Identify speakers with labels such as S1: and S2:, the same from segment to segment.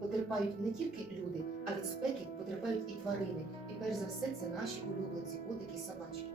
S1: потерпають не тільки люди, а від спеки потерпають і тварини. І перш за все, це наші улюбленці, котики і собачки.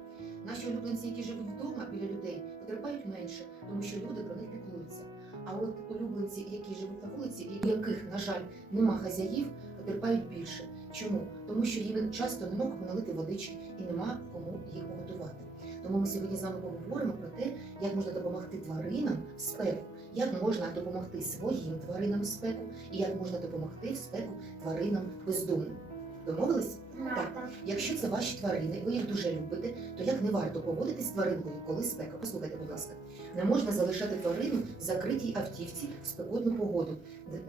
S1: Наші улюбленці, які живуть вдома біля людей, потерпають менше, тому що люди про них піклуються. А от улюбленці, які живуть на вулиці, і яких, на жаль, нема хазяїв, потерпають більше. Чому? Тому що їм часто нема кому налити водички і нема кому їх погодувати. Тому ми сьогодні з вами поговоримо про те, як можна допомогти тваринам спеку, як можна допомогти своїм тваринам спеку і як можна допомогти спеку тваринам бездомним. Домовились? Так. Якщо це ваші тварини, ви їх дуже любите, то як не варто поводитись з тваринкою, коли спека? Послухайте, будь ласка, не можна залишати тварину в закритій автівці в спекотну погоду.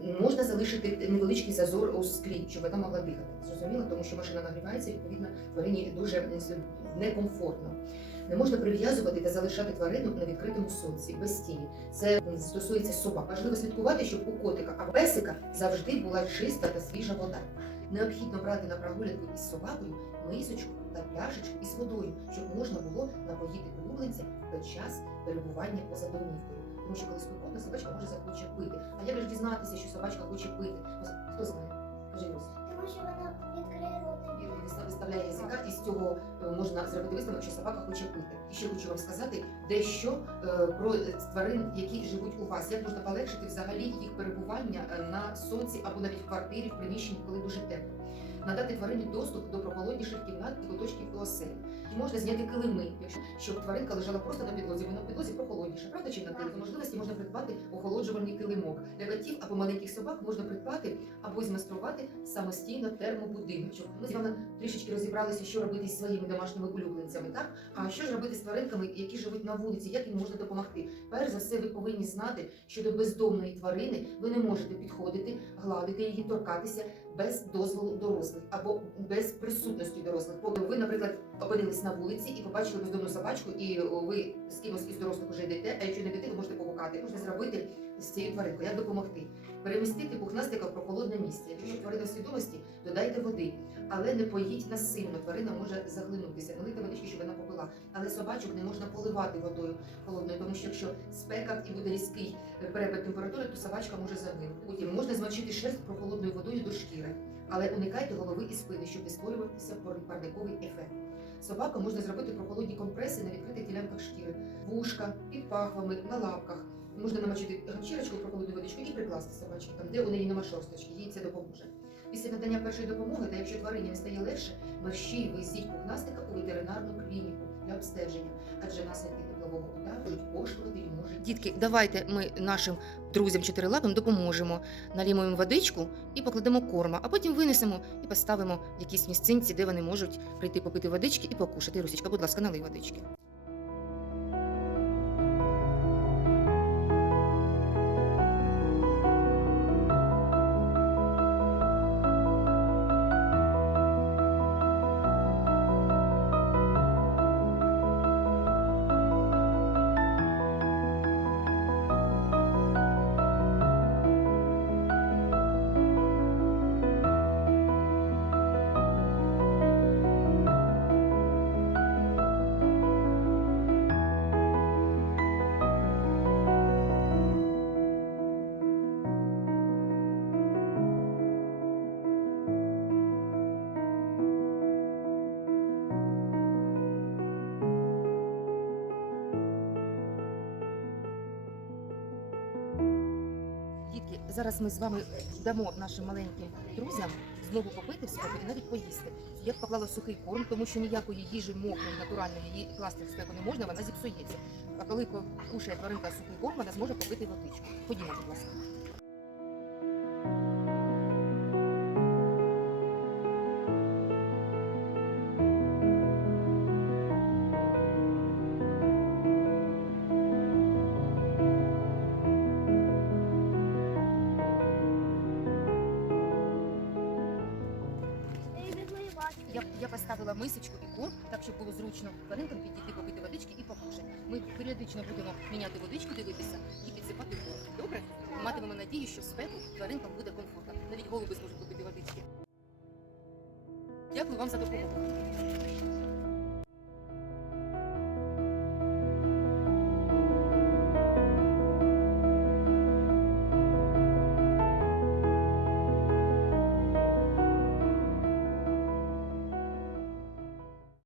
S1: Не Можна залишити невеличкий зазор у склі, щоб вона могла дихати. Зрозуміло, тому що машина нагрівається, і, відповідно, тварині дуже некомфортно. Не можна прив'язувати та залишати тварину на відкритому сонці, без тіні. Це стосується собак. Важливо слідкувати, щоб у котика або песика завжди була чиста та свіжа вода. Необхідно брати на прогулянку із собакою мисочку та пляшечку із водою, щоб можна було напоїти улюбленця під час перебування поза домівкою. Тому що коли спокійно собачка може захоче пити. А як же дізнатися, що собачка хоче пити? Хто знає? Кажи Люсь. Цього е, можна зробити висновок, що собака хоче пити. І ще хочу вам сказати дещо е, про тварин, які живуть у вас. Як можна полегшити взагалі їх перебування е, на сонці або навіть в квартирі, в приміщенні, коли дуже тепло. Надати тварині доступ до прохолодніших кімнат і куточків. І можна зняти килими, якщо щоб тваринка лежала просто на підлозі, бо на підлозі прохолодніше. Правда чи на? За можливості можна придбати охолоджувальний килимок. Для котів або маленьких собак можна придбати або змайструвати самостійно термобудиночок. Ми з вами трішечки розібралися, що робити зі своїми домашніми улюбленцями. Так а що ж робити з тваринками, які живуть на вулиці, як їм можна допомогти? Перш за все, ви повинні знати, що до бездомної тварини ви не можете підходити, гладити її, торкатися без дозволу дорослих або без присутності дорослих. Бо ви, наприклад, опинились на вулиці і побачили бездомну собачку, і ви з кимось із дорослих вже йдете. А якщо не йдете, ви можете погукати. Можна зробити з цією тваринкою, як допомогти. Перемістити пухнастика в прохолодне місце. Якщо тварина в свідомості, додайте води, але не поїдь насильно. Тварина може заглинутися. Налити водички, щоб вона попила. Але собачок не можна поливати водою холодною, тому що якщо спека і буде різкий е, перепад температури, то собачка може загинути. Потім можна змочити шерсть прохолодною водою до шкіри, але уникайте голови і спини, щоб не створюватися парниковий ефект. Собаку можна зробити прохолодні компреси на відкритих ділянках шкіри, вушка, під пахвами, на лапках. Можна намочити ганчірочку прохолодну водичку і прикласти собачки там, де у неї нема шорсточки, їй це допоможе. Після надання першої допомоги, та якщо тварині не стає легше, мерщій везіть пухнастика у ветеринарну клініку для обстеження, адже наслідки теплового удару пошкодити і можуть. Дітки, давайте ми нашим друзям чотирилапим допоможемо, налімо їм водичку і покладемо корма, а потім винесемо і поставимо в якісь місцинці, де вони можуть прийти попити водички і покушати. Русічка, будь ласка, налий водички. Дітки, зараз ми з вами дамо нашим маленьким друзям знову попити в і навіть поїсти. Я б поклала сухий корм, тому що ніякої їжі мокрої, натуральної її класти в не можна, вона зіпсується. А коли кушає тваринка сухий корм, вона зможе попити водичку. Ходімо, будь ласка. Поставила мисочку і корм, так щоб було зручно тваринкам підійти попити водички і покушати. Ми періодично будемо міняти водичку, дивитися і підсипати корм. Добре? Матимемо надію, що в спеку тваринкам буде комфортно. Навіть голуби зможуть попити водички. Дякую вам за допомогу.